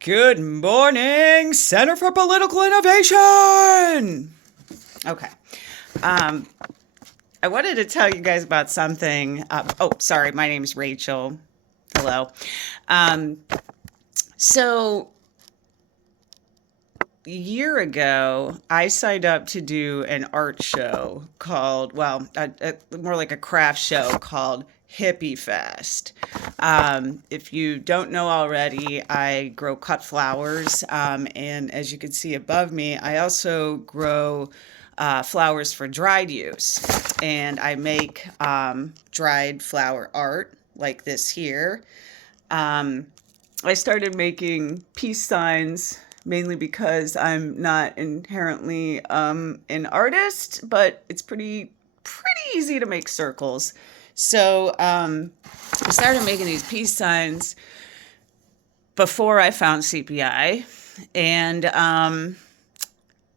Good morning, Center for Political Innovation. Okay. Um, I wanted to tell you guys about something. Sorry, my name's Rachel. Hello. Um, so, a year ago, I signed up to do an art show called, more like a craft show called Hippie Fest. If you don't know already, I grow cut flowers. And as you can see above me, I also grow flowers for dried use. And I make dried flower art like this here. Um, I started making peace signs mainly because I'm not inherently an artist, but it's pretty easy to make circles. So I started making these peace signs before I found CPI, and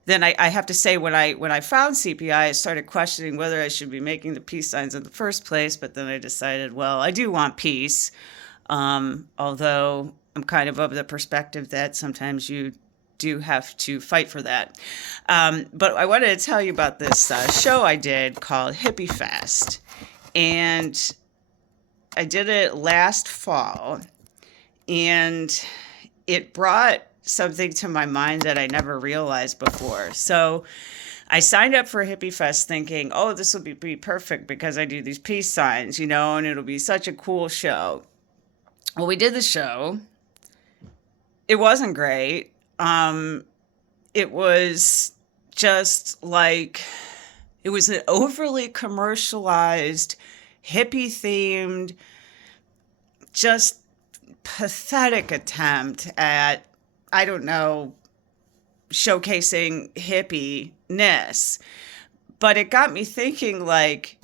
then I have to say when I found CPI, I started questioning whether I should be making the peace signs in the first place. But then I decided, well, I do want peace. Although I'm kind of the perspective that sometimes you do have to fight for that. But I wanted to tell you about this show I did called Hippie Fest. And I did it last fall. And it brought something to my mind that I never realized before. So I signed up for Hippie Fest thinking, oh, this will be perfect because I do these peace signs, and it'll be such a cool show. Well, we did the show. It wasn't great. It was just like, it was an overly commercialized, hippie themed, just pathetic attempt at, I don't know, showcasing hippie-ness. But it got me thinking, like,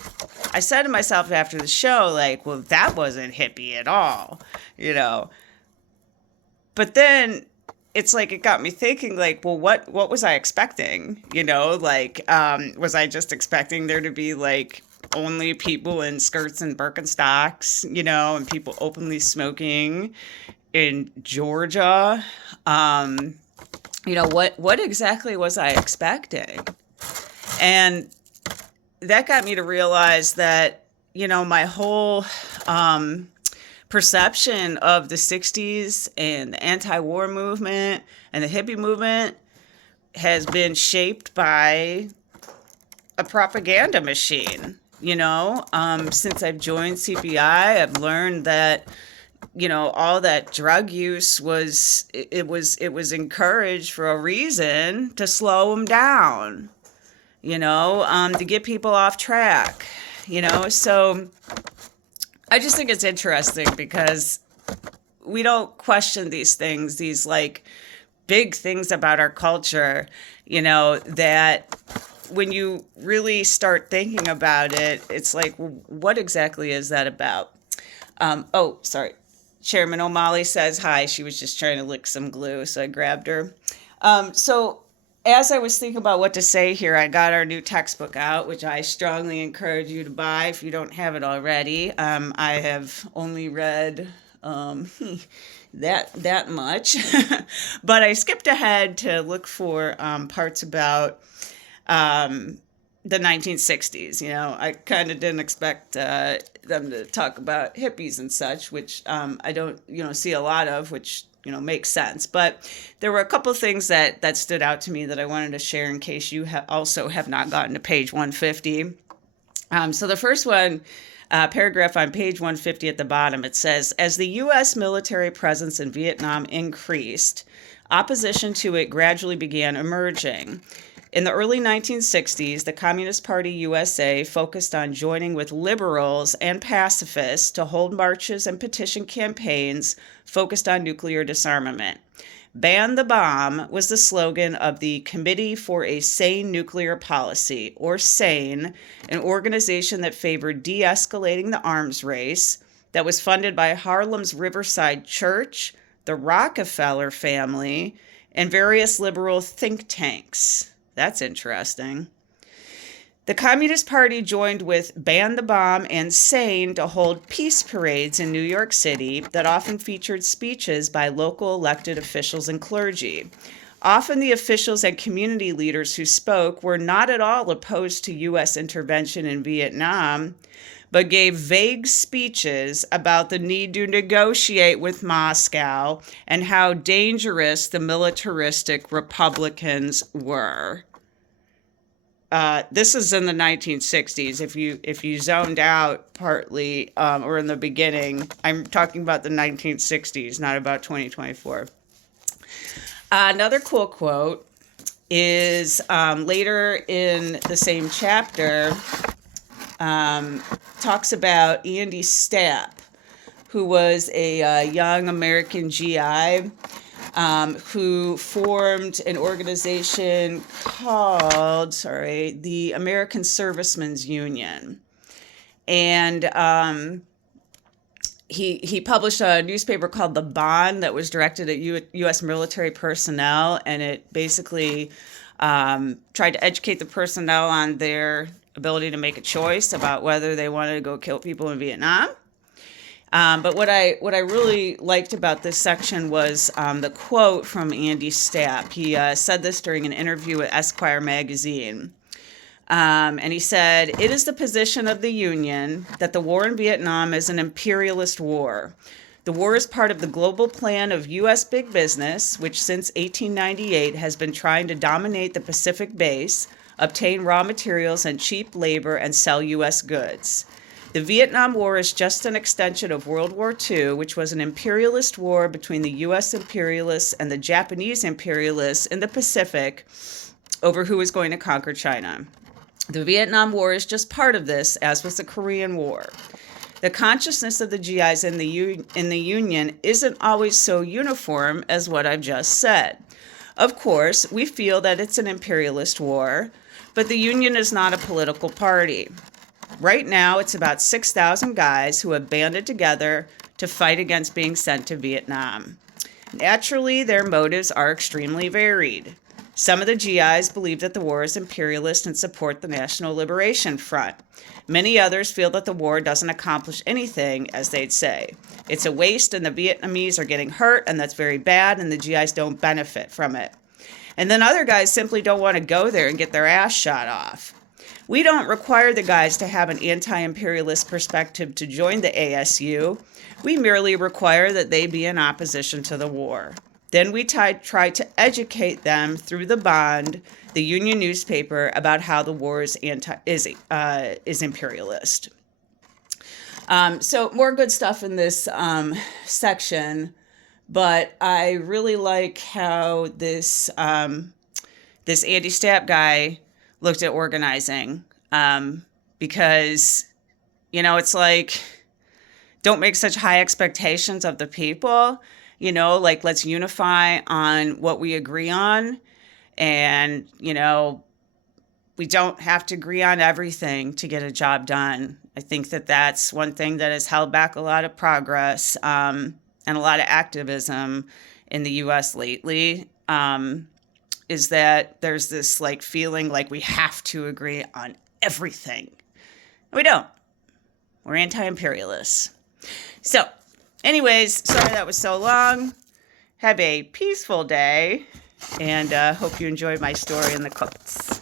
I said to myself after the show, like, well, that wasn't hippie at all, you know. But then it's like it got me thinking, like, well, what was I expecting? Like, was I just expecting there to be, like, only people in skirts and Birkenstocks, and people openly smoking in Georgia? What exactly was I expecting? And that got me to realize that, my whole perception of the 60s and the anti-war movement and the hippie movement has been shaped by a propaganda machine. Since I've joined CPI, I've learned that, all that drug use was encouraged for a reason to slow them down. To get people off track, So I just think it's interesting because we don't question these things, these like big things about our culture, that when you really start thinking about it, it's like, well, what exactly is that about? Sorry. Chairman O'Malley says hi. She was just trying to lick some glue, so I grabbed her. So as I was thinking about what to say here, I got our new textbook out, which I strongly encourage you to buy if you don't have it already. I have only read that much, but I skipped ahead to look for parts about the 1960s. I kind of didn't expect them to talk about hippies and such, which I don't, see a lot of, which makes sense. But there were a couple of things that stood out to me that I wanted to share in case you also have not gotten to page 150. So the first one, paragraph on page 150 at the bottom, it says, as the U.S. military presence in Vietnam increased, opposition to it gradually began emerging. In the early 1960s, the Communist Party USA focused on joining with liberals and pacifists to hold marches and petition campaigns focused on nuclear disarmament. Ban the Bomb was the slogan of the Committee for a Sane Nuclear Policy, or SANE, an organization that favored de-escalating the arms race, that was funded by Harlem's Riverside Church, the Rockefeller family, and various liberal think tanks. That's interesting. The Communist Party joined with Ban the Bomb and SANE to hold peace parades in New York City that often featured speeches by local elected officials and clergy. Often the officials and community leaders who spoke were not at all opposed to U.S. intervention in Vietnam, but gave vague speeches about the need to negotiate with Moscow and how dangerous the militaristic Republicans were. This is in the 1960s. If you zoned out partly or in the beginning, I'm talking about the 1960s, not about 2024. Another cool quote is later in the same chapter, talks about Andy Stapp, who was a young American GI who formed an organization called, the American Servicemen's Union. And he published a newspaper called The Bond that was directed at U.S. military personnel, and it basically tried to educate the personnel on their ability to make a choice about whether they wanted to go kill people in Vietnam. But what I really liked about this section was the quote from Andy Stapp. He said this during an interview with Esquire magazine. And he said, "It is the position of the Union that the war in Vietnam is an imperialist war. The war is part of the global plan of U.S. big business, which since 1898 has been trying to dominate the Pacific base, obtain raw materials and cheap labor, and sell U.S. goods. The Vietnam War is just an extension of World War II, which was an imperialist war between the U.S. imperialists and the Japanese imperialists in the Pacific over who was going to conquer China. The Vietnam War is just part of this, as was the Korean War. The consciousness of the GIs in the Union isn't always so uniform as what I've just said. Of course, we feel that it's an imperialist war, but the Union is not a political party. Right now, it's about 6,000 guys who have banded together to fight against being sent to Vietnam. Naturally, their motives are extremely varied. Some of the GIs believe that the war is imperialist and support the National Liberation Front. Many others feel that the war doesn't accomplish anything, as they'd say. It's a waste and the Vietnamese are getting hurt, and that's very bad, and the GIs don't benefit from it. And then other guys simply don't want to go there and get their ass shot off. We don't require the guys to have an anti-imperialist perspective to join the ASU. We merely require that they be in opposition to the war. Then we try to educate them through the Bond, the Union newspaper, about how the war is imperialist. So more good stuff in this section, but I really like how this Andy Stapp guy looked at organizing, because, it's like, don't make such high expectations of the people, like, let's unify on what we agree on. And, we don't have to agree on everything to get a job done. I think that that's one thing that has held back a lot of progress, and a lot of activism in the U.S. lately. Is that there's this feeling like we have to agree on everything. We don't. We're anti-imperialists. So, anyways, sorry that was so long. Have a peaceful day, and hope you enjoyed my story in the quotes.